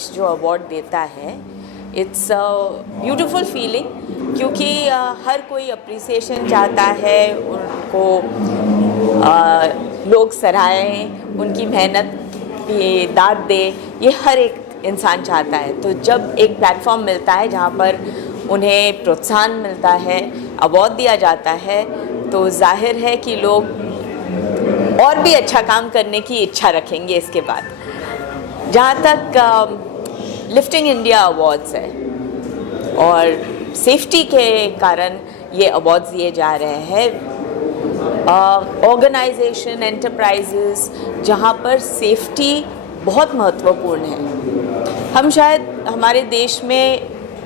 मंच जो अवार्ड देता है, इट्स अ ब्यूटीफुल फीलिंग, क्योंकि हर कोई अप्रिसिएशन चाहता है, उनको लोग सराहें, उनकी मेहनत की दाद दे, ये हर एक इंसान चाहता है। तो जब एक प्लेटफॉर्म मिलता है जहाँ पर उन्हें प्रोत्साहन मिलता है, अवार्ड दिया जाता है, तो जाहिर है कि लोग और भी अच्छा काम करने की इच्छा रखेंगे इसके बाद। जहाँ तक लिफ्टिंग इंडिया अवार्ड्स है और सेफ्टी के कारण ये अवार्ड्स दिए जा रहे हैं, ऑर्गेनाइजेशन, एंटरप्राइजेस जहाँ पर सेफ्टी बहुत महत्वपूर्ण है। हम शायद हमारे देश में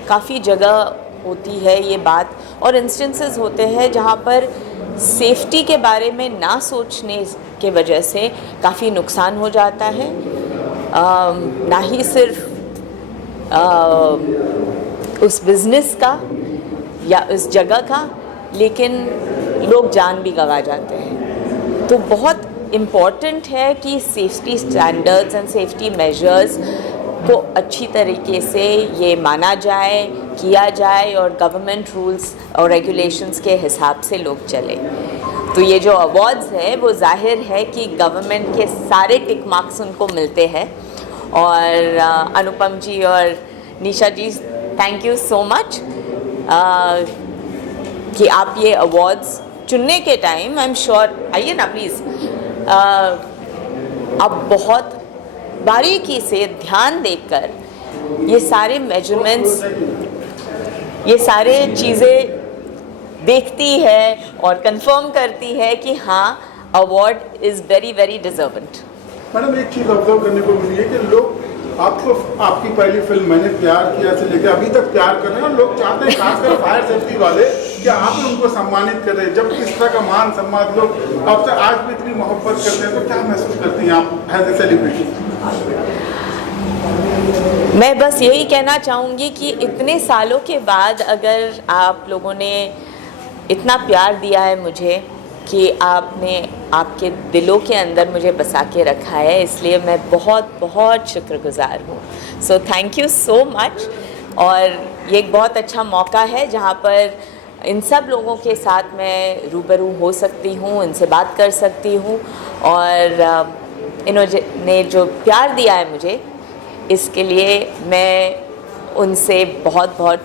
काफ़ी जगह होती है ये बात, और इंस्टेंसेस होते हैं जहाँ पर सेफ्टी के बारे में ना सोचने के वजह से काफ़ी नुकसान हो जाता है। ना ही सिर्फ उस बिज़नेस का या उस जगह का, लेकिन लोग जान भी गंवा जाते हैं। तो बहुत इम्पॉर्टेंट है कि safety standards and safety measures को अच्छी तरीके से ये माना जाए, किया जाए, और गवर्नमेंट रूल्स और रेगुलेशंस के हिसाब से लोग चले। तो ये जो अवार्ड्स है वो जाहिर है कि गवर्नमेंट के सारे टिक मार्क्स उनको मिलते हैं। और अनुपम जी और निशा जी, थैंक यू सो मच कि आप ये अवार्ड्स चुनने के टाइम, आई एम श्योर, आइए ना प्लीज़, आप बहुत बारीकी से ध्यान देकर ये सारे मेजरमेंट्स, ये सारे चीज़ें देखती है और कंफर्म करती है कि हाँ, award is very very deservant. Madam, एक चीज़ ऑब्जर्व करने को मिली है कि लोग आपको, आपकी पहली फिल्म मैंने प्यार किया से लेकर अभी तक प्यार कर रहे हैं, और लोग चाहते हैं, खासकर फायर सेफ्टी वाले, कि आप उनको सम्मानित कर रहे हैं। जब इस तरह का मान सम्मान लोग आपसे आज भी इतनी मोहब्बत करते हैं, तो क्या महसूस करती हैं आप एज ए सेलिब्रिटी? मैं बस यही कहना चाहूँगी कि इतने सालों के बाद अगर आप लोगों ने इतना प्यार दिया है मुझे, कि आपने आपके दिलों के अंदर मुझे बसा के रखा है, इसलिए मैं बहुत बहुत शुक्रगुजार हूँ। So thank you so much. और ये एक बहुत अच्छा मौका है जहाँ पर इन सब लोगों के साथ मैं रूबरू हो सकती हूँ, इनसे बात कर सकती हूँ, और इन्होंने जो प्यार दिया है मुझे, इसके लिए मैं उनसे बहुत बहुत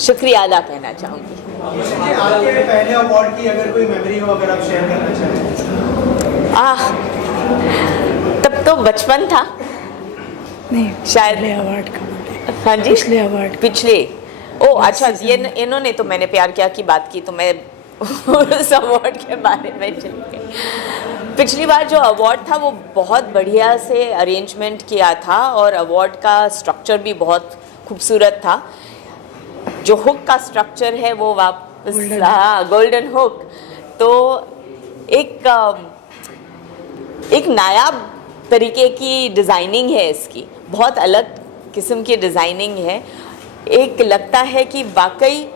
शुक्रिया अदा कहना चाहूँगी। आपके पहले अवार्ड की अगर कोई मेमोरी हो, अगर आप शेयर करना चाहें। तब तो बचपन था, नहीं शायद अवार्ड का। हाँ जी, पिछले अवार्ड, पिछले, ओ अच्छा, ये इन्होंने तो मैंने प्यार किया की बात की, तो मैं उस अवार्ड के बारे में चली गई। पिछली बार जो अवार्ड था वो बहुत बढ़िया से अरेंजमेंट किया था, और अवार्ड का स्ट्रक्चर भी बहुत खूबसूरत था। जो हुक का स्ट्रक्चर है वो वापस, हाँ, गोल्डन हुक, तो एक नायाब तरीके की डिज़ाइनिंग है इसकी, बहुत अलग किस्म की डिज़ाइनिंग है। एक लगता है कि वाकई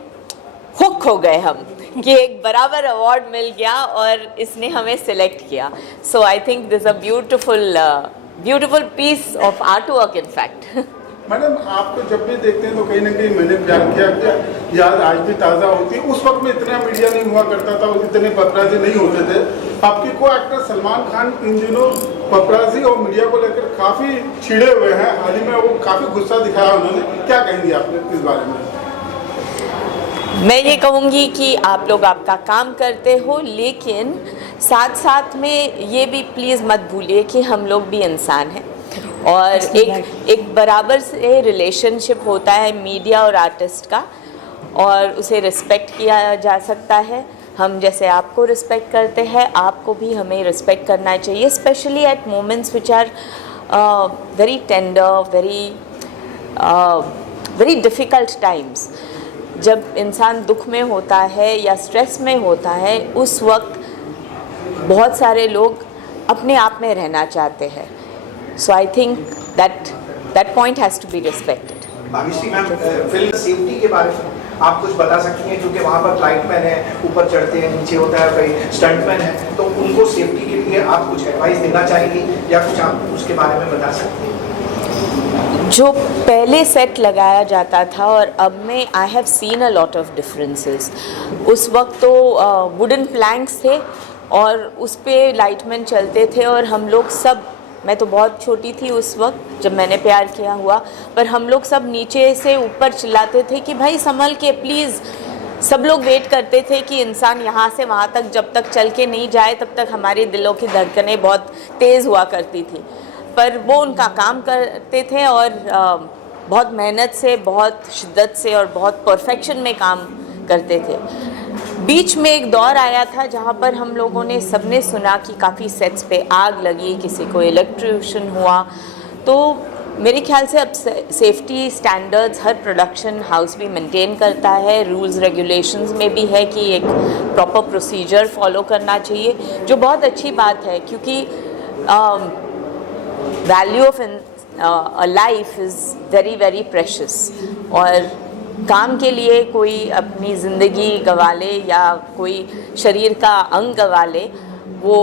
हुक हो गए हम, कि एक बराबर अवार्ड मिल गया और इसने हमें सिलेक्ट किया। So I think this a beautiful piece of art work in fact. Madam, आपको जब भी देखते हैं तो कहीं ना कहीं मैंने प्यार किया याद आज भी ताज़ा होती है। उस वक्त में इतना मीडिया नहीं हुआ करता था, इतने पपराजी नहीं होते थे। आपके को एक्टर सलमान खान इन दिनों पपराजी और मीडिया को लेकर काफ़ी छिड़े हुए हैं। हाल ही में वो काफ़ी गुस्सा दिखाया उन्होंने, क्या कहेंगी आपने इस बारे में? मैं ये कहूँगी कि आप लोग आपका काम करते हो, लेकिन साथ साथ में ये भी प्लीज़ मत भूलिए कि हम लोग भी इंसान हैं, और एक बराबर से रिलेशनशिप होता है मीडिया और आर्टिस्ट का, और उसे रिस्पेक्ट किया जा सकता है। हम जैसे आपको रिस्पेक्ट करते हैं, आपको भी हमें रिस्पेक्ट करना चाहिए, specially at moments which are very tender, very difficult times. जब इंसान दुख में होता है या स्ट्रेस में होता है, उस वक्त बहुत सारे लोग अपने आप में रहना चाहते हैं। So I think that point has to be respected. Bhagyashree ma'am, film safety के बारे में आप कुछ बता सकती हैं, क्योंकि वहाँ पर लाइटमैन है, ऊपर चढ़ते हैं, नीचे होता है, कई स्टंटमैन है, तो उनको सेफ्टी के लिए आप कुछ एडवाइस देना चाहेंगी या कुछ आप उसके बारे में बता सकती हैं? जो पहले सेट लगाया जाता था और अब में I have seen a lot of differences. उस वक्त तो वुडन प्लैंक्स थे और उस पे लाइटमैन चलते थे और हम लोग सब, मैं तो बहुत छोटी थी उस वक्त जब मैंने प्यार किया हुआ, पर हम लोग सब नीचे से ऊपर चिल्लाते थे कि भाई संभल के प्लीज़। सब लोग वेट करते थे कि इंसान यहाँ से वहाँ तक जब तक चल के नहीं जाए तब तक हमारे दिलों की धड़कनें बहुत तेज़ हुआ करती थी। पर वो उनका काम करते थे और बहुत मेहनत से, बहुत शिद्दत से और बहुत परफेक्शन में काम करते थे। बीच में एक दौर आया था जहाँ पर हम लोगों ने सबने सुना कि काफ़ी सेट्स पे आग लगी, किसी को इलेक्ट्रोक्यूशन हुआ। तो मेरे ख्याल से अब सेफ्टी स्टैंडर्ड्स हर प्रोडक्शन हाउस भी मेंटेन करता है, रूल्स रेगुलेशंस में भी है कि एक प्रॉपर प्रोसीजर फॉलो करना चाहिए, जो बहुत अच्छी बात है क्योंकि value of a life is very very precious. और काम के लिए कोई अपनी ज़िंदगी गंवा ले या कोई शरीर का अंग गंवा ले, वो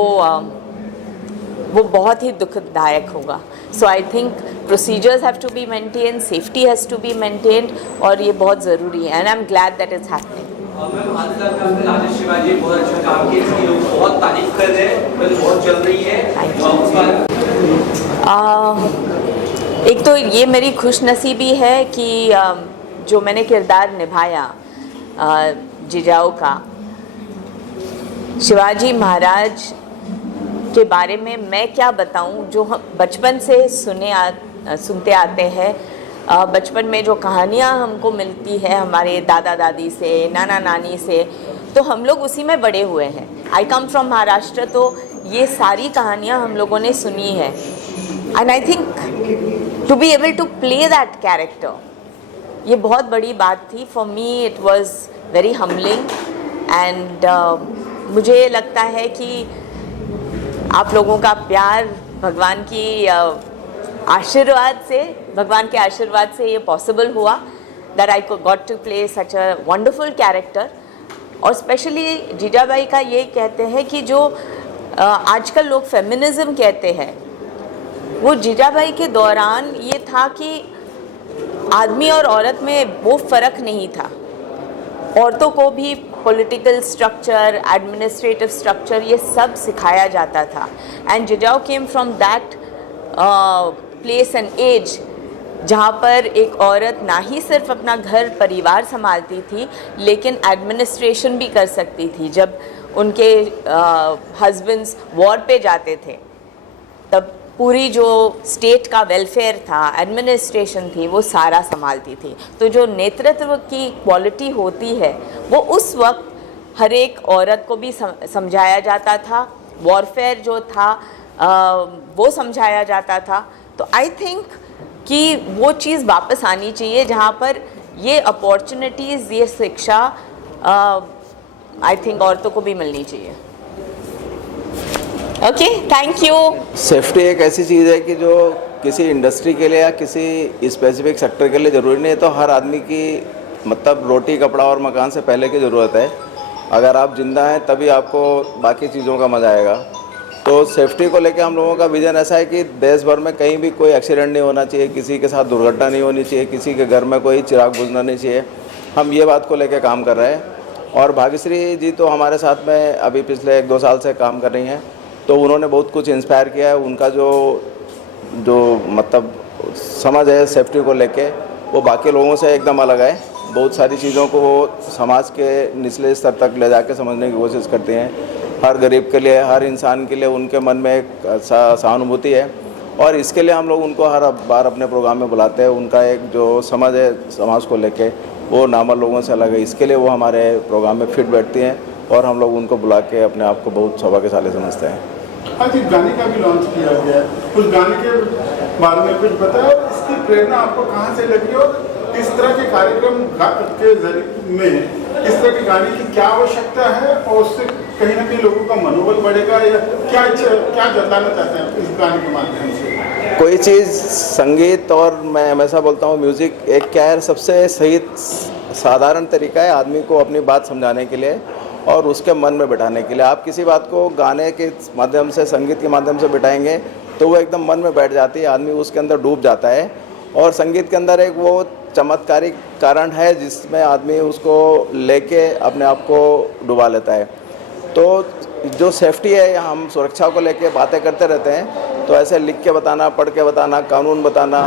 बहुत ही दुखदायक होगा। So I think procedures have to be maintain, safety has to be maintained और ये बहुत ज़रूरी है and I am glad that is happening. Ma'am आजकल का हमने राजेश शिवाजी बहुत अच्छा काम किया, इसकी लोग बहुत तारीफ कर रहे हैं, फिल्म बहुत चल रही है। एक तो ये मेरी खुशनसीबी है कि जो मैंने किरदार निभाया जिजाऊ का, शिवाजी महाराज के बारे में मैं क्या बताऊं, जो हम बचपन से सुनते आते हैं। बचपन में जो कहानियाँ हमको मिलती है हमारे दादा दादी से, नाना नानी से, तो हम लोग उसी में बड़े हुए हैं। आई कम फ्रॉम महाराष्ट्र, तो ये सारी कहानियाँ हम लोगों ने सुनी है and I think to be able to play that character, ये बहुत बड़ी बात थी। For me it was very humbling and मुझे लगता है कि आप लोगों का प्यार, भगवान के आशीर्वाद से ये पॉसिबल हुआ that I got to play such a wonderful character. और स्पेशली जीजाबाई का ये कहते हैं कि जो आजकल लोग फेमिनिज्म कहते हैं, वो जीजाबाई के दौरान ये था कि आदमी और औरत में वो फ़र्क नहीं था। औरतों को भी पॉलिटिकल स्ट्रक्चर, एडमिनिस्ट्रेटिव स्ट्रक्चर, ये सब सिखाया जाता था and Jijau came from that place and as जहाँ पर एक औरत ना ही सिर्फ अपना घर परिवार संभालती थी लेकिन एडमिनिस्ट्रेशन भी कर सकती थी। जब उनके हस्बैंड्स वॉर पे जाते थे तब पूरी जो स्टेट का वेलफेयर था, एडमिनिस्ट्रेशन थी, वो सारा संभालती थी। तो जो नेतृत्व की क्वालिटी होती है वो उस वक्त हर एक औरत को भी समझाया जाता था। वॉरफेयर जो था वो समझाया जाता था। तो आई थिंक कि वो चीज़ वापस आनी चाहिए जहाँ पर ये अपॉर्चुनिटीज़, ये शिक्षा आई थिंक औरतों को भी मिलनी चाहिए। Okay, thank you. सेफ्टी एक ऐसी चीज़ है कि जो किसी इंडस्ट्री के लिए या किसी स्पेसिफिक सेक्टर के लिए ज़रूरी नहीं है, तो हर आदमी की मतलब रोटी, कपड़ा और मकान से पहले की ज़रूरत है। अगर आप जिंदा हैं तभी आपको बाकी चीज़ों का मज़ा आएगा। तो सेफ्टी को लेकर हम लोगों का विज़न ऐसा है कि देश भर में कहीं भी कोई एक्सीडेंट नहीं होना चाहिए, किसी के साथ दुर्घटना नहीं होनी चाहिए, किसी के घर में कोई चिराग बुझना नहीं चाहिए। हम ये बात को लेकर काम कर रहे हैं। और भाग्यश्री जी तो हमारे साथ में अभी पिछले 1-2 साल से काम कर रही हैं, तो उन्होंने बहुत कुछ इंस्पायर किया है। उनका जो मतलब समझ है सेफ्टी को लेके, वो बाकी लोगों से एकदम अलग है। बहुत सारी चीज़ों को वो समाज के निचले स्तर तक ले जाके समझने की कोशिश करते हैं। हर गरीब के लिए, हर इंसान के लिए उनके मन में एक सहानुभूति है और इसके लिए हम लोग उनको हर बार अपने प्रोग्राम में बुलाते हैं। उनका एक जो समझ है समाज को लेके, वो नार्मल लोगों से अलग है। इसके लिए वो हमारे प्रोग्राम में फिट बैठती हैं और हम लोग उनको बुला के अपने आप को बहुत सौभाग्यशाली समझते हैं। आज एक गाने का भी लॉन्च किया गया है, उस गाने के बारे में कुछ बताओ। इसकी प्रेरणा आपको कहाँ से लगी और इस तरह के कार्यक्रम के जरिए में इस तरह के गाने की क्या आवश्यकता है और उससे कहीं ना कहीं लोगों का मनोबल बढ़ेगा या क्या जताना चाहते हैं इस गाने के माध्यम से? कोई चीज़ संगीत, और मैं हमेशा बोलता हूँ म्यूज़िक एक क्या है, सबसे सही साधारण तरीका है आदमी को अपनी बात समझाने के लिए और उसके मन में बिठाने के लिए। आप किसी बात को गाने के माध्यम से, संगीत के माध्यम से बिठाएंगे तो वो एकदम मन में बैठ जाती है, आदमी उसके अंदर डूब जाता है और संगीत के अंदर एक वो चमत्कारिक कारण है जिसमें आदमी उसको लेके अपने आप को डुबा लेता है। तो जो सेफ्टी है, हम सुरक्षा को लेके बातें करते रहते हैं, तो ऐसे लिख के बताना, पढ़ के बताना, कानून बताना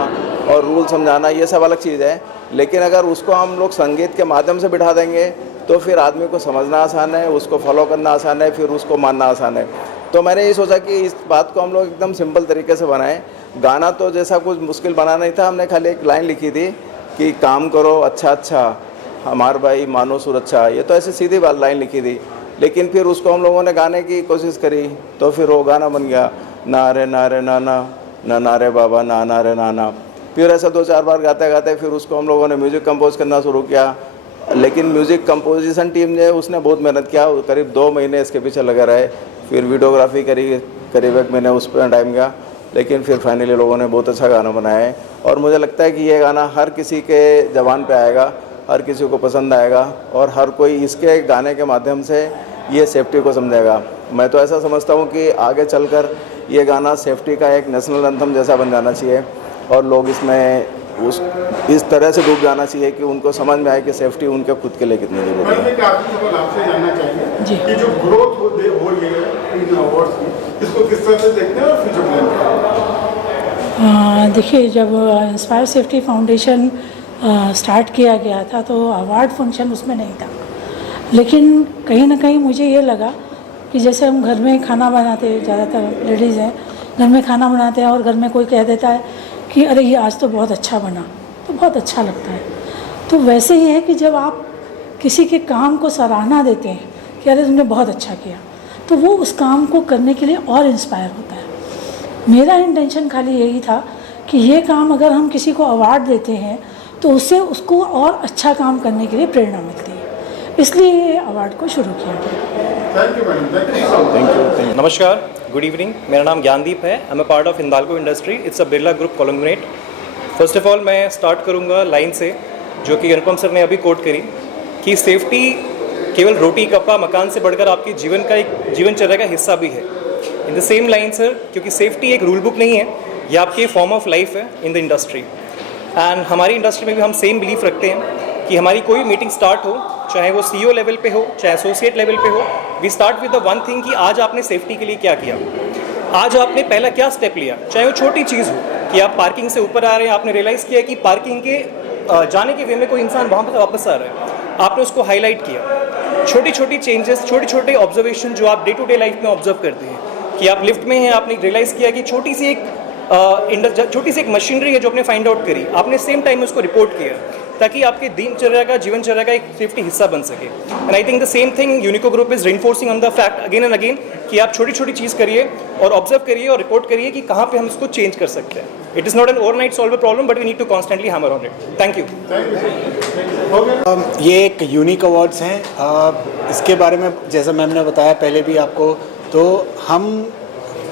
और रूल समझाना, ये सब अलग चीज़ है। लेकिन अगर उसको हम लोग संगीत के माध्यम से बिठा देंगे तो फिर आदमी को समझना आसान है, उसको फॉलो करना आसान है, फिर उसको मानना आसान है। तो मैंने ये सोचा कि इस बात को हम लोग एकदम सिंपल तरीके से बनाएं। गाना तो जैसा कुछ मुश्किल बना नहीं था, हमने खाली एक लाइन लिखी थी कि काम करो अच्छा अच्छा हमार भाई मानो सुरक्षा, ये तो ऐसे सीधी बात लाइन लिखी थी। लेकिन फिर उसको हम लोगों ने गाने की कोशिश करी तो फिर वो गाना बन गया, नारे नारे नाना ना नारे बाबा ना नारे नाना। फिर ऐसा 2-4 बार गाते गाते फिर उसको हम लोगों ने म्यूज़िक कंपोज करना शुरू किया। लेकिन म्यूज़िक कंपोजिशन टीम ने उसने बहुत मेहनत किया, करीब 2 महीने इसके पीछे लगे रहे। फिर वीडियोग्राफी करी, करीब 1 महीने उस पर टाइम गया। लेकिन फिर फाइनली लोगों ने बहुत अच्छा गाना बनाया है और मुझे लगता है कि ये गाना हर किसी के ज़बान पे आएगा, हर किसी को पसंद आएगा और हर कोई इसके गाने के माध्यम से ये सेफ्टी को समझेगा। मैं तो ऐसा समझता हूँ कि आगे चलकर ये गाना सेफ्टी का एक नेशनल एंथम जैसा बन जाना चाहिए और लोग इसमें इस तरह से डूब जाना चाहिए कि उनको समझ में आए कि सेफ्टी उनके खुद के लिए कितनी जरूरी है। मैं एक आखिरी सवाल आपसे जानना चाहेंगे कि जो ग्रोथ हो रही है इन अवार्ड्स की, इसको किस तरह से देखते हैं और फ्यूचर प्लान क्या है? देखिए, जब इंस्पायर सेफ्टी फाउंडेशन स्टार्ट किया गया था तो अवार्ड फंक्शन उसमें नहीं था। लेकिन कहीं ना कहीं मुझे ये लगा कि जैसे हम घर में खाना बनाते हैं, ज़्यादातर लेडीज़ हैं घर में खाना बनाते हैं और घर में कोई कह देता है कि अरे ये आज तो बहुत अच्छा बना, तो बहुत अच्छा लगता है। तो वैसे ही है कि जब आप किसी के काम को सराहना देते हैं कि अरे तुमने बहुत अच्छा किया, तो वो उस काम को करने के लिए और इंस्पायर होता है। मेरा इंटेंशन खाली यही था कि ये काम अगर हम किसी को अवार्ड देते हैं तो उससे उसको और अच्छा काम करने के लिए प्रेरणा मिलती है, इसलिए ये अवार्ड को शुरू किया गया। Thank you madam, thank you. नमस्कार, गुड इवनिंग। मेरा नाम ज्ञानदीप है। I am a part of Hindalco industry. It's a Birla group conglomerate. First of all मैं स्टार्ट करूंगा लाइन से जो कि अनुपम सर ने अभी कोट करी कि सेफ्टी केवल रोटी कपड़ा मकान से बढ़कर आपके जीवन का एक जीवनचर्या का हिस्सा भी है। In the same line sir, क्योंकि सेफ्टी एक रूल बुक नहीं है, यह आपकी फॉर्म ऑफ लाइफ है इन द इंडस्ट्री। एंड हमारी इंडस्ट्री में भी हम सेम बिलीफ रखते हैं कि हमारी कोई मीटिंग स्टार्ट हो, चाहे वो CEO लेवल पे हो, चाहे एसोसिएट लेवल पे हो, we start with the one thing कि आज आपने सेफ्टी के लिए क्या किया, आज आपने पहला क्या स्टेप लिया। चाहे वो छोटी चीज़ हो कि आप पार्किंग से ऊपर आ रहे हैं, आपने रियलाइज़ किया कि पार्किंग के जाने के वे में कोई इंसान वहाँ पर वापस आ रहा है, आपने उसको हाईलाइट किया। छोटी छोटी चेंजेस, छोटे छोटे ऑब्जर्वेशन जो आप डे टू डे लाइफ में ऑब्जर्व करते हैं कि आप लिफ्ट में हैं, आपने रियलाइज़ किया कि छोटी सी एक मशीनरी है जो आपने फाइंड आउट करी, आपने सेम टाइम उसको रिपोर्ट किया ताकि आपके दिनचर्या का जीवनचर्या का एक सेफ्टी हिस्सा बन सके। And I think the same thing Unico group is reinforcing on the fact again and again कि आप छोटी छोटी चीज़ करिए और ऑब्जर्व करिए और रिपोर्ट करिए कि कहाँ पे हम इसको चेंज कर सकते हैं। It is not an overnight solve problem but we need to constantly hammer on it. Thank you. ये एक यूनिक अवार्ड्स हैं। इसके बारे में जैसा मैम ने बताया पहले भी आपको, तो हम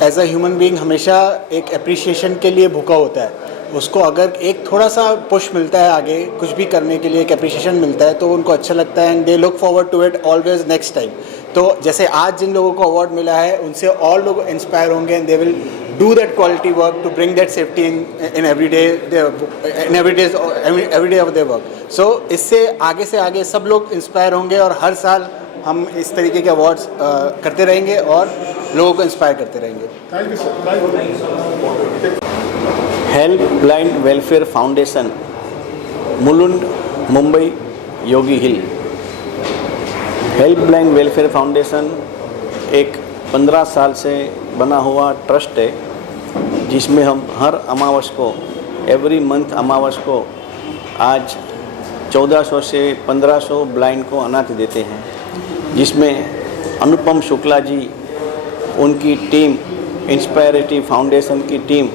एज अ ह्यूमन बीइंग हमेशा एक अप्रिसिएशन के लिए भूखा होता है। उसको अगर एक थोड़ा सा पुश मिलता है आगे कुछ भी करने के लिए, एक अप्रिसिएशन मिलता है तो उनको अच्छा लगता है and they look forward to it always next time. तो जैसे आज जिन लोगों को अवार्ड मिला है उनसे और लोग इंस्पायर होंगे and they will do that quality work to bring that safety in every day of their work. So इससे आगे सब लोग इंस्पायर होंगे और हर साल हम इस तरीके के अवार्ड्स करते रहेंगे और लोगों को इंस्पायर करते रहेंगे। Thank you sir. Help blind welfare foundation, Mulund, Mumbai, Yogi hill. Help blind welfare foundation एक 15 साल से बना हुआ ट्रस्ट है जिसमें हम हर अमावस को, एवरी मंथ अमावस को आज 1400 से 1500 ब्लाइंड को अनाथ देते हैं, जिसमें अनुपम शुक्ला जी, उनकी टीम, इंस्पायरिटी फाउंडेशन की टीम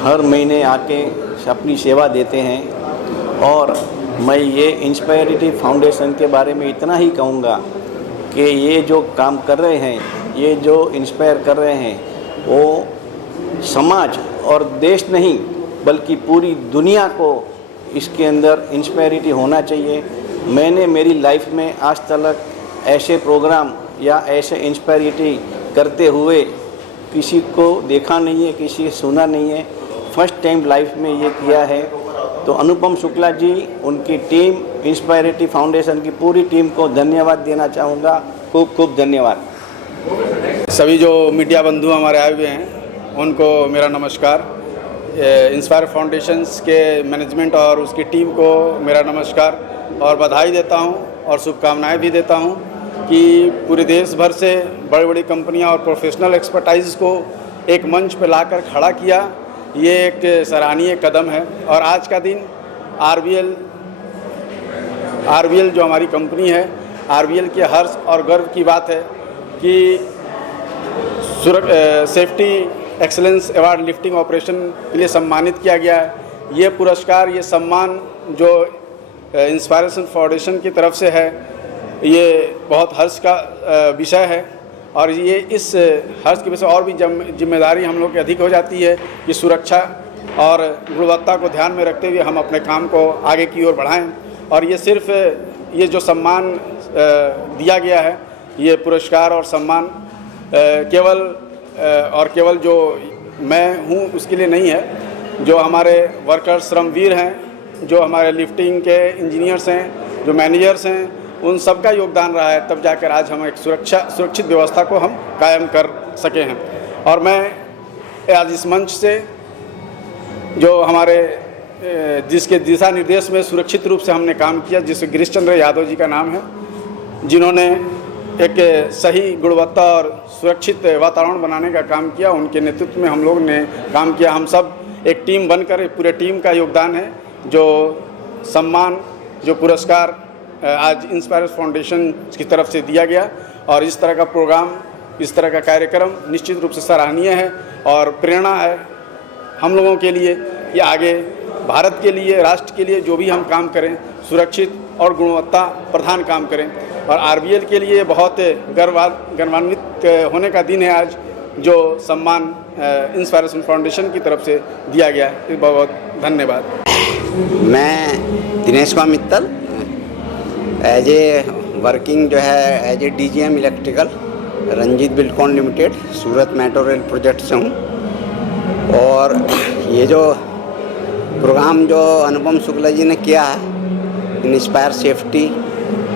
हर महीने आके अपनी सेवा देते हैं। और मैं ये इंस्पायरिटी फाउंडेशन के बारे में इतना ही कहूँगा कि ये जो काम कर रहे हैं, ये जो इंस्पायर कर रहे हैं, वो समाज और देश नहीं बल्कि पूरी दुनिया को इसके अंदर इंस्पायरिटी होना चाहिए। मैंने मेरी लाइफ में आज तक ऐसे प्रोग्राम या ऐसे इंस्पायरिटी करते हुए किसी को देखा नहीं है, किसी सुना नहीं है। फर्स्ट टाइम लाइफ में ये किया है तो अनुपम शुक्ला जी, उनकी टीम, इंस्पायरिटी फाउंडेशन की पूरी टीम को धन्यवाद देना चाहूँगा। खूब खूब धन्यवाद। सभी जो मीडिया बंधु हमारे आए हुए हैं उनको मेरा नमस्कार। इंस्पायर फाउंडेशंस के मैनेजमेंट और उसकी टीम को मेरा नमस्कार और बधाई देता हूं और शुभकामनाएं भी देता हूं कि पूरे देश भर से बड़ी बड़ी कंपनियां और प्रोफेशनल एक्सपर्टाइज को एक मंच पर लाकर खड़ा किया। ये एक सराहनीय कदम है। और आज का दिन आरबीएल जो हमारी कंपनी है, आरबीएल के हर्ष और गर्व की बात है कि safety excellence award lifting operation के लिए सम्मानित किया गया है। ये पुरस्कार, ये सम्मान जो इंस्पायरेशन फाउंडेशन की तरफ से है, ये बहुत हर्ष का विषय है। और ये इस हर्ष की वजह से और भी जिम्मेदारी हम लोग की अधिक हो जाती है कि सुरक्षा और गुणवत्ता को ध्यान में रखते हुए हम अपने काम को आगे की ओर बढ़ाएं। और ये सिर्फ ये जो सम्मान दिया गया है, ये पुरस्कार और सम्मान केवल जो मैं हूँ उसके लिए नहीं है। जो हमारे वर्कर्स, श्रमवीर हैं, जो हमारे लिफ्टिंग के इंजीनियर्स हैं, जो मैनेजर्स हैं, उन सब का योगदान रहा है, तब जाकर आज हम एक सुरक्षित व्यवस्था को हम कायम कर सके हैं। और मैं आज इस मंच से जो हमारे जिसके दिशा निर्देश में सुरक्षित रूप से हमने काम किया, जिससे गिरीश चंद्र यादव जी का नाम है, जिन्होंने एक सही गुणवत्ता और सुरक्षित वातावरण बनाने का काम किया, उनके नेतृत्व में हम लोग ने काम किया। हम सब एक टीम बनकर, पूरे टीम का योगदान है। जो सम्मान, जो पुरस्कार आज इंस्पायर फाउंडेशन की तरफ से दिया गया, और इस तरह का प्रोग्राम, इस तरह का कार्यक्रम निश्चित रूप से सराहनीय है और प्रेरणा है हम लोगों के लिए कि आगे भारत के लिए, राष्ट्र के लिए जो भी हम काम करें, सुरक्षित और गुणवत्ता प्रधान काम करें। और आरबीएल के लिए बहुत गौरवान्वित होने का दिन है आज, जो सम्मान इंस्पायरेशन फाउंडेशन की तरफ से दिया गया है। बहुत बहुत धन्यवाद। मैं Dinesh Kumar Mittal as a working जो है as a DGM electrical Ranjit Buildcon limited Surat metro rail project से हूँ। और ये जो प्रोग्राम जो अनुपम शुक्ला जी ने किया है इंस्पायर सेफ्टी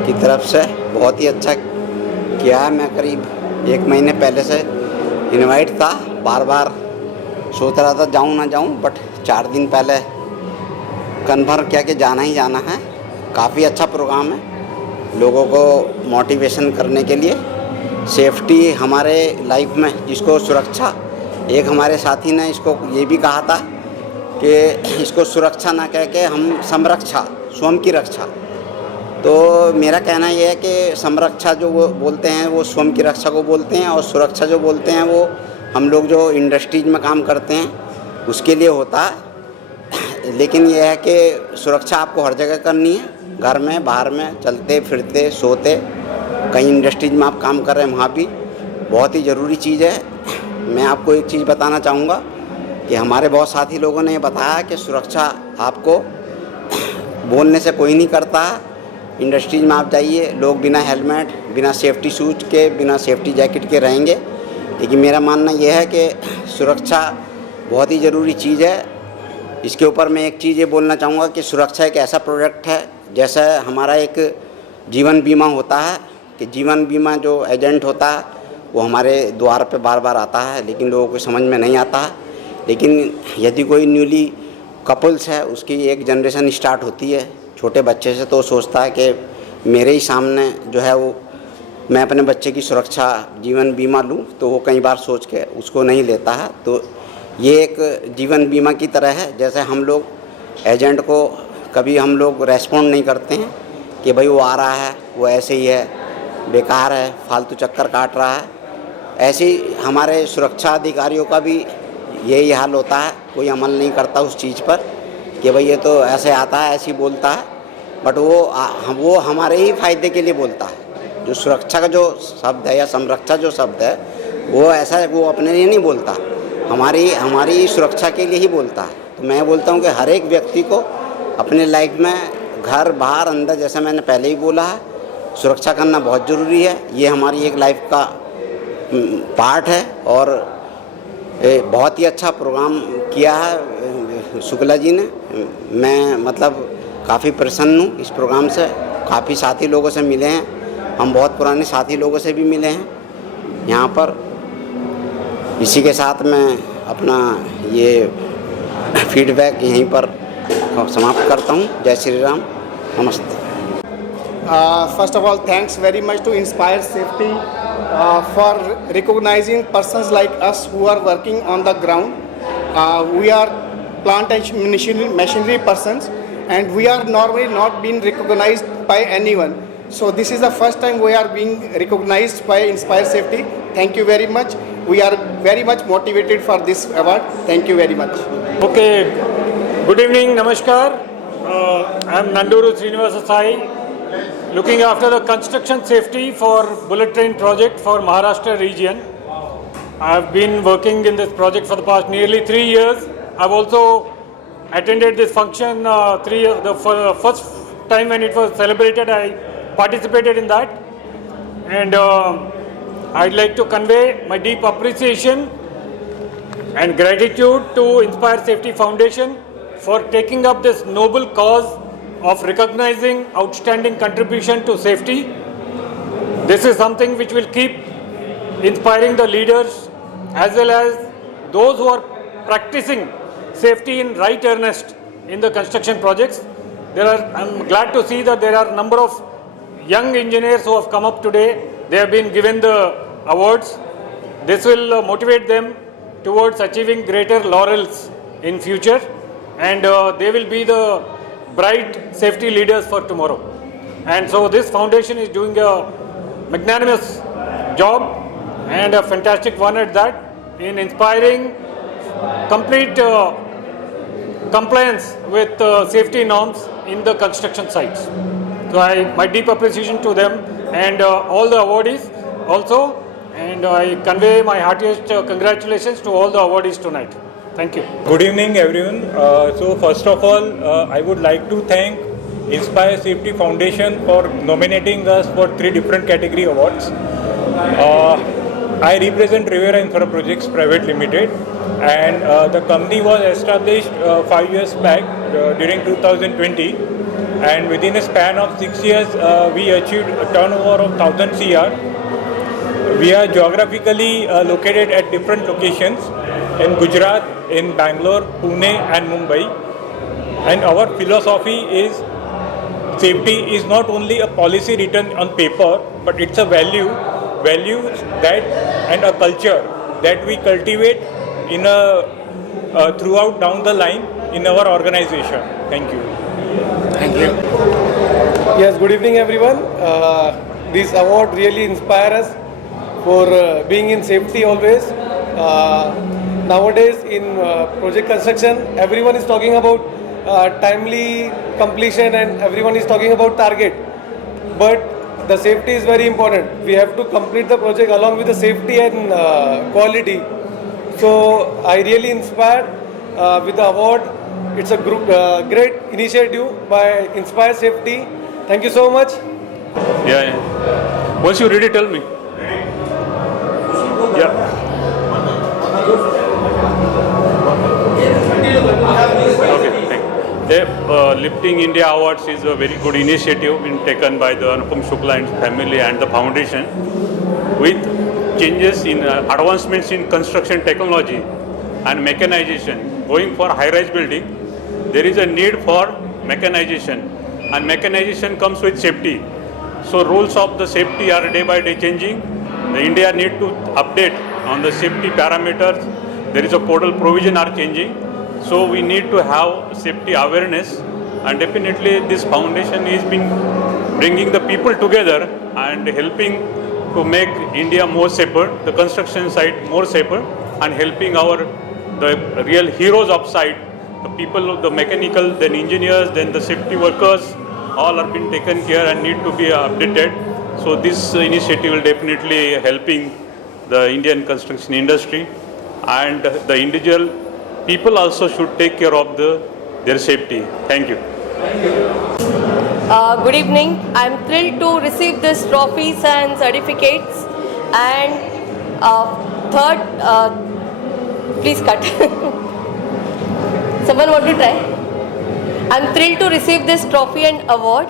की तरफ से, बहुत ही अच्छा किया है। मैं करीब 1 महीने पहले से इनवाइट था, बार बार सोच रहा था जाऊं ना जाऊं, बट 4 दिन पहले कन्फर्म किया कि जाना ही जाना है। काफ़ी अच्छा प्रोग्राम है, लोगों को मोटिवेशन करने के लिए। सेफ्टी हमारे लाइफ में, जिसको सुरक्षा, एक हमारे साथी ने इसको ये भी कहा था कि इसको सुरक्षा ना कह के हम संरक्षा, स्वयं की रक्षा। तो मेरा कहना यह है कि संरक्षा जो वो बोलते हैं वो स्वयं की रक्षा को बोलते हैं, और सुरक्षा जो बोलते हैं वो हम लोग जो इंडस्ट्रीज में काम करते हैं उसके लिए होता है। लेकिन यह है कि सुरक्षा आपको हर जगह करनी है, घर में, बाहर में, चलते फिरते, सोते, कहीं इंडस्ट्रीज में आप काम कर रहे हैं वहाँ भी बहुत ही ज़रूरी चीज़ है। मैं आपको एक चीज़ बताना चाहूँगा कि हमारे बहुत साथी लोगों ने बताया कि सुरक्षा आपको बोलने से कोई नहीं करता। इंडस्ट्रीज में आप जाइए, लोग बिना हेलमेट, बिना सेफ्टी शूज के, बिना सेफ्टी जैकेट के रहेंगे। लेकिन मेरा मानना यह है कि सुरक्षा बहुत ही ज़रूरी चीज़ है। इसके ऊपर मैं एक चीज़ ये बोलना चाहूँगा कि सुरक्षा एक ऐसा प्रोडक्ट है, जैसा हमारा एक जीवन बीमा होता है, कि जीवन बीमा जो एजेंट होता है वो हमारे द्वार पे बार बार आता है, लेकिन लोगों को समझ में नहीं आता है। लेकिन यदि कोई न्यूली कपल्स है, उसकी एक जनरेशन स्टार्ट होती है छोटे बच्चे से, तो सोचता है कि मेरे ही सामने जो है वो मैं अपने बच्चे की सुरक्षा जीवन बीमा लूं, तो वो कई बार सोच के उसको नहीं लेता है। तो ये एक जीवन बीमा की तरह है। जैसे हम लोग एजेंट को कभी हम लोग रेस्पॉन्ड नहीं करते हैं कि भाई वो आ रहा है, वो ऐसे ही है, बेकार है, फालतू चक्कर काट रहा है, ऐसे ही हमारे सुरक्षा अधिकारियों का भी यही हाल होता है। कोई अमल नहीं करता उस चीज़ पर कि भाई ये तो ऐसे आता है, ऐसे ही बोलता है, बट वो हमारे ही फ़ायदे के लिए बोलता है। जो सुरक्षा का जो शब्द है या संरक्षा जो शब्द है, वो ऐसा है, वो अपने लिए नहीं बोलता, हमारी सुरक्षा के लिए ही बोलता है। तो मैं बोलता हूँ कि हर एक व्यक्ति को अपने लाइफ में घर बाहर अंदर, जैसा मैंने पहले ही बोला है, सुरक्षा करना बहुत ज़रूरी है। ये हमारी एक लाइफ का पार्ट है। और बहुत ही अच्छा प्रोग्राम किया है शुक्ला जी ने। मैं मतलब काफ़ी प्रसन्न हूँ इस प्रोग्राम से। काफ़ी साथी लोगों से मिले हैं, हम बहुत पुराने साथी लोगों से भी मिले हैं यहाँ पर। इसी के साथ मैं अपना ये फीडबैक यहीं पर समाप्त करता हूँ। जय श्री राम, नमस्ते। First of all, thanks very much to Inspire Safety for recognizing persons like us who are working on the ground. We are plant and machinery persons, and we are normally not being recognized by anyone. So this is the first time we are being recognized by Inspire Safety. Thank you very much. We are very much motivated for this award. Thank you very much. Okay, good evening, namaskar. I am Nanduru Srinivasa Sai, looking after the construction safety for bullet train project for Maharashtra region. I have been working in this project for the past nearly 3 years. I have also attended this function for the first time when it was celebrated. I participated in that, and I'd like to convey my deep appreciation and gratitude to Inspire Safety Foundation for taking up this noble cause of recognizing outstanding contribution to safety. This is something which will keep inspiring the leaders as well as those who are practicing safety in right earnest in the construction projects. I'm glad to see that there are a number of young engineers who have come up today. They have been given the awards. This will motivate them towards achieving greater laurels in future, and they will be the bright safety leaders for tomorrow. And so this foundation is doing a magnanimous job, and a fantastic one at that, in inspiring complete compliance with safety norms in the construction sites. So my deep appreciation to them and all the awardees also, and I convey my heartiest congratulations to all the awardees tonight. Thank you. Good evening, everyone. So first of all, I would like to thank Inspire Safety Foundation for nominating us for 3 different category awards. I represent Rivera Infra Projects Private Limited, and the company was established 5 years back during 2020, and within a span of 6 years, we achieved a turnover of 1000 CR. We are geographically located at different locations in Gujarat, in Bangalore, Pune and Mumbai, and our philosophy is safety is not only a policy written on paper, but it's a values that and a culture that we cultivate in throughout down the line in our organization. Thank you. Thank you. Yes, good evening everyone. This award really inspires us for being in safety always. Nowadays in project construction, everyone is talking about timely completion and everyone is talking about target. But the safety is very important. We have to complete the project along with the safety and quality. So I really inspired with the award. It's a great initiative by Inspire Safety. Thank you so much. Yeah. Once you read it, tell me. Yeah. Okay, thank you. The Lifting India Awards is a very good initiative been taken by the Anupam Shukla and family and the foundation. With changes in advancements in construction technology and mechanization, going for high-rise building, there is a need for mechanization, and mechanization comes with safety. So rules of the safety are day by day changing. The India need to update on the safety parameters. There is a portal provision are changing. So we need to have safety awareness, and definitely this foundation is been bringing the people together and helping to make India more safer, the construction site more safer, and helping the real heroes of site, the people, the mechanical, then engineers, then the safety workers, all are being taken care and need to be updated. So this initiative will definitely helping the Indian construction industry, and the individual people also should take care of their safety. Thank you. Good evening. I'm thrilled to receive these trophies and certificates. And third, please cut. Someone want to try? I'm thrilled to receive this trophy and award,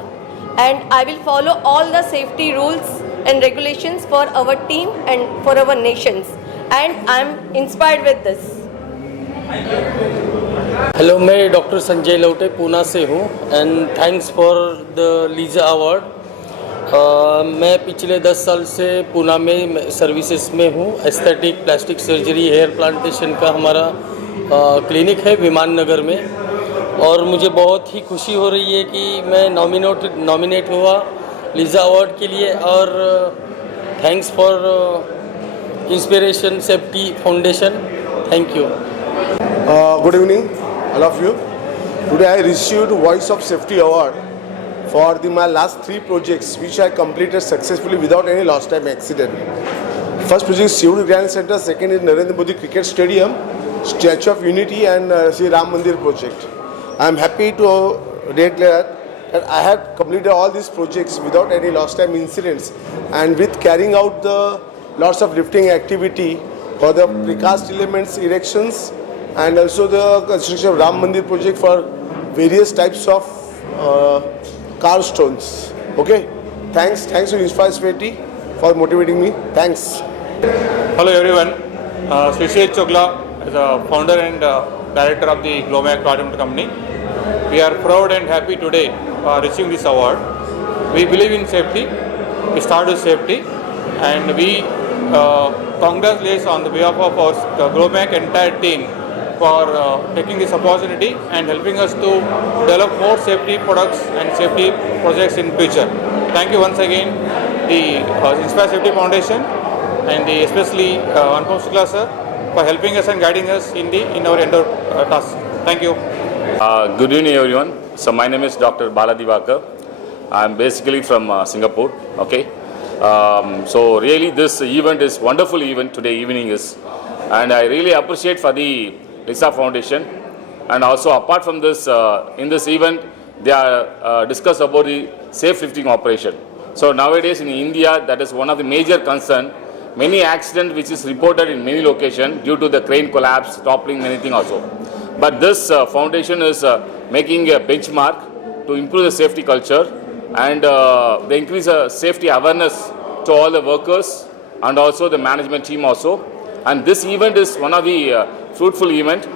and I will follow all the safety rules and regulations for our team and for our nations. And I'm inspired with this. Hello, मैं doctor Sanjay लौटे पूना से हूँ and thanks for the Lisa award. मैं पिछले 10 साल से पूना में services में हूँ। Aesthetic, plastic surgery, hair plantation का हमारा क्लिनिक है विमान नगर में, और मुझे बहुत ही खुशी हो रही है कि मैं नॉमिनेट हुआ लीजा अवार्ड के लिए। और thanks for inspiration safety foundation, thank you. Good evening, all of you. Today I received Voice of Safety Award for my last 3 projects which I completed successfully without any lost time accident. First project is Seoul Grand Center, second is Narendra Modi Cricket Stadium, Statue of Unity, and Sri Ram Mandir project. I am happy to declare that I have completed all these projects without any lost time incidents, and with carrying out the lots of lifting activity for the precast elements erections, and also the construction of Ram Mandir project for various types of car stones. Okay, thanks to Inspire Safety for motivating me. Thanks. Hello everyone, Srishir Chogla is the founder and director of the Glomac Automotive Company. We are proud and happy today receiving this award. We believe in safety, we start with safety, and we congratulate on the behalf of our Glomac entire team for taking this opportunity and helping us to develop more safety products and safety projects in future. Thank you once again, the Inspire Safety Foundation, and especially Anupam Shukla sir for helping us and guiding us in our endeavor task. Thank you. Good evening everyone. So my name is Dr. Bala Divakar. I'm basically from Singapore. Okay. So really this event is wonderful event today evening is, and I really appreciate for the Lisa Foundation, and also apart from this in this event they are discussed about the safe lifting operation. So nowadays in India that is one of the major concern. Many accidents which is reported in many locations due to the crane collapse, toppling, many things also. But this foundation is making a benchmark to improve the safety culture, and they increase safety awareness to all the workers and also the management team also. And this event is one of the fruitful event,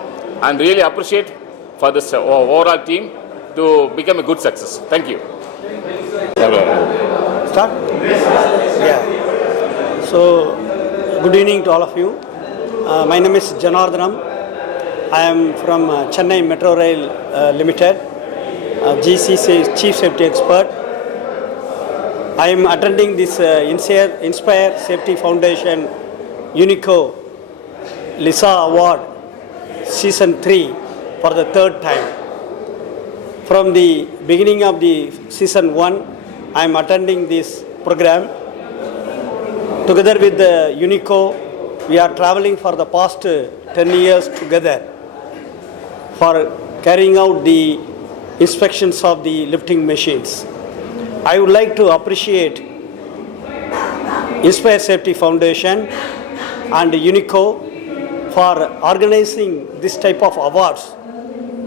and really appreciate for this overall team to become a good success. Thank you. Start? Yeah. So, good evening to all of you. My name is Janardhanam. I am from Chennai Metro Rail Limited, GCC Chief Safety Expert. I am attending this Inspire Safety Foundation UNICO Lisa Award Season 3 for the 3rd time. From the beginning of the Season 1, I am attending this program. Together with the UNICO, we are traveling for the past 10 years together for carrying out the inspections of the lifting machines. I would like to appreciate Inspire Safety Foundation and UNICO for organizing this type of awards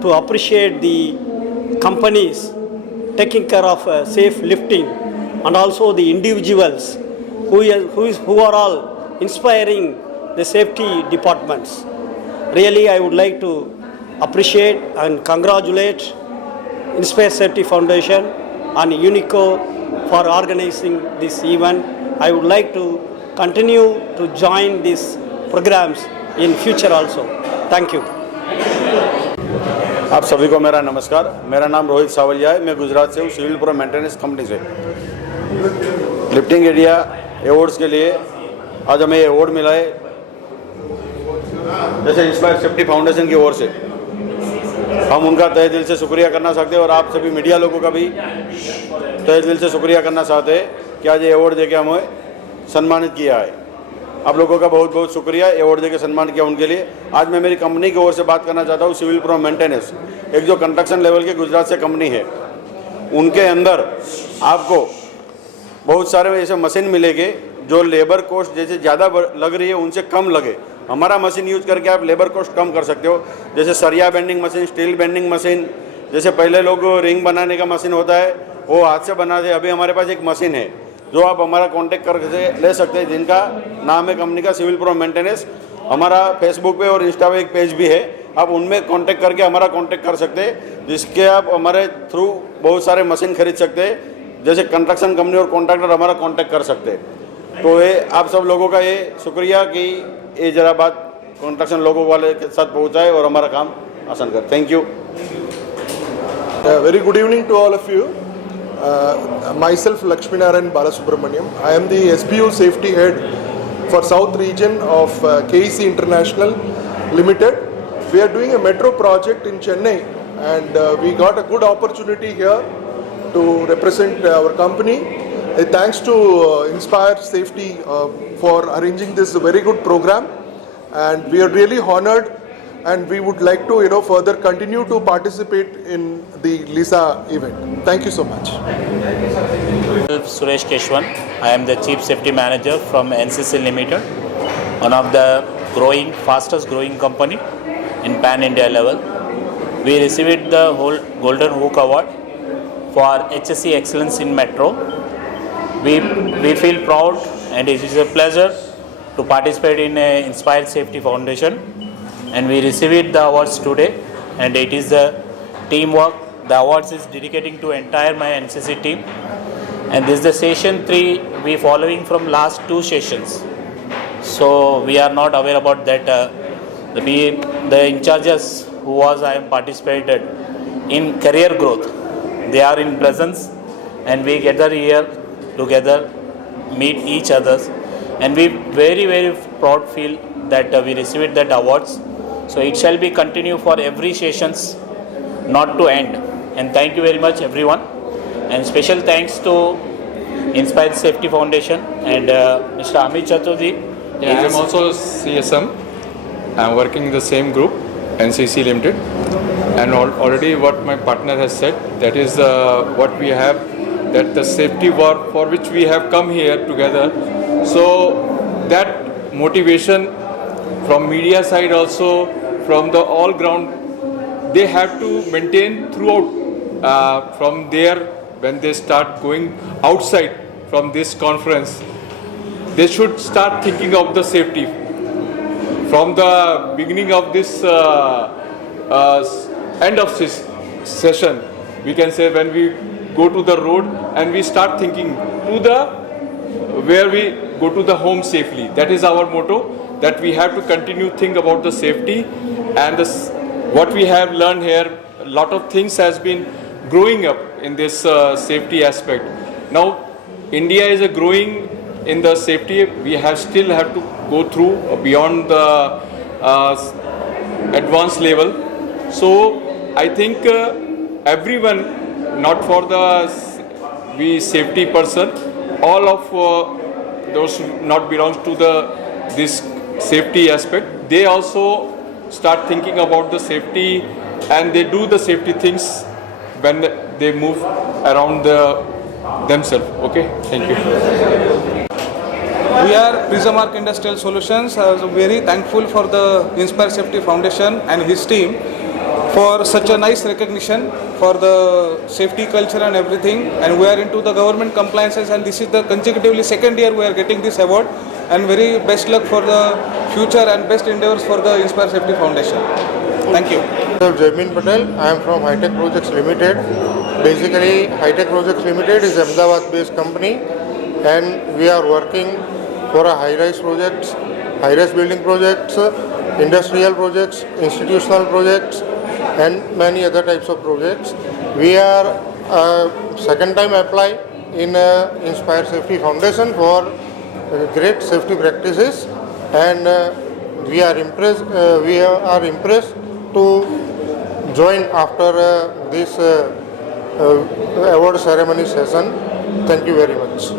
to appreciate the companies taking care of safe lifting, and also the individuals who are all inspiring the safety departments. Really, I would like to appreciate and congratulate Inspire Safety Foundation and UNICO for organizing this event. I would like to continue to join these programs in future also. Thank you. आप सभी को मेरा नमस्कार। मेरा नाम रोहित सावलिया है। मैं गुजरात से हूँ, सिविल प्रो मेंटेनेंस कंपनी से। लिफ्टिंग एरिया अवार्ड्स के लिए आज हमें ये अवार्ड मिला है, जैसे इंस्पायर सेफ्टी फाउंडेशन की ओर से। हम उनका तहे दिल से शुक्रिया करना चाहते हैं, और आप सभी मीडिया लोगों का भी तहे दिल से शुक्रिया करना चाहते हैं कि आज ये अवार्ड देके हमें सम्मानित किया है। आप लोगों का बहुत बहुत शुक्रिया, अवार्ड देके सम्मान किया उनके लिए। आज मैं मेरी कंपनी की ओर से बात करना चाहता हूँ। सिविल प्रो मेंटेनेंस एक जो कंस्ट्रक्शन लेवल के गुजरात से कंपनी है, उनके अंदर आपको बहुत सारे ऐसे मशीन मिलेंगे जो लेबर कॉस्ट जैसे ज़्यादा लग रही है उनसे कम लगे, हमारा मशीन यूज करके आप लेबर कॉस्ट कम कर सकते हो। जैसे सरिया bending machine, steel bending machine, जैसे पहले लोग रिंग बनाने का मशीन होता है वो हाथ से बनाते, अभी हमारे पास एक मशीन है जो आप हमारा कांटेक्ट करके ले सकते हैं, जिनका नाम है कंपनी का सिविल प्रो मेंटेनेंस। हमारा फेसबुक पे और इंस्टा पे एक पेज भी है, आप उनमें कांटेक्ट करके हमारा कांटेक्ट कर सकते हैं, जिसके आप हमारे थ्रू बहुत सारे मशीन खरीद सकते हैं। जैसे कंस्ट्रक्शन कंपनी और कॉन्ट्रैक्टर हमारा कांटेक्ट कर सकते हैं। तो ये आप सब लोगों का ये शुक्रिया कि ये जरा बात कंस्ट्रक्शन लोगों वाले के साथ पहुँचाए और हमारा काम आसान कर। Thank you. Very good evening to all of you. Myself Lakshminarayan Balasubramaniam. I am the SBU Safety Head for South Region of KEC International Limited. We are doing a metro project in Chennai, and we got a good opportunity here to represent our company. Thanks to Inspire Safety for arranging this very good program, and we are really honored. And we would like to, further continue to participate in the LISA event. Thank you so much. Suresh Keshwan. I am the Chief Safety Manager from NCC Limited, one of the fastest growing company in pan-India level. We received the whole Golden Hook Award for HSE Excellence in Metro. We feel proud, and it is a pleasure to participate in Inspire Safety Foundation. And we received the awards today, and it is the teamwork. The awards is dedicating to entire my NCC team, and this is the session 3 we following from last 2 sessions. So we are not aware about that. The in charges who I am participated in career growth, they are in presence, and we gather here together, meet each others, and we very proud feel that we received that awards. So it shall be continue for every sessions, not to end. And thank you very much everyone. And special thanks to Inspire Safety Foundation and Mr. Amit Chaturvedi. Yeah, I am also CSM. I am working in the same group, NCC Limited. And already what my partner has said, that is what we have, that the safety work for which we have come here together. So that motivation from media side also, from the all ground, they have to maintain throughout. From there, when they start going outside from this conference, they should start thinking of the safety. From the beginning of this end of this session, we can say when we go to the road and we start thinking to the where we go to the home safely. That is our motto, that we have to continue think about the safety. And what we have learned here, a lot of things has been growing up in this safety aspect. Now India is growing in the safety. We still have to go through beyond the advanced level. So I think everyone, not for the safety person, all of those not belongs to this safety aspect, they also start thinking about the safety, and they do the safety things when they move around themselves. Okay, thank you. We are Prismark Industrial Solutions. I was very thankful for the Inspire Safety Foundation and his team for such a nice recognition for the safety culture and everything. And we are into the government compliances, and this is the consecutively 2nd year we are getting this award. And very best luck for the future and best endeavors for the Inspire Safety Foundation. Thank you. Jaimin Patel. I am from High Tech Projects Limited. Basically, High Tech Projects Limited is an Ahmedabad-based company, and we are working for a high-rise projects, high-rise building projects, industrial projects, institutional projects, and many other types of projects. We are second time apply in Inspire Safety Foundation for great safety practices, and we are impressed to join after this award ceremony session. Thank you very much.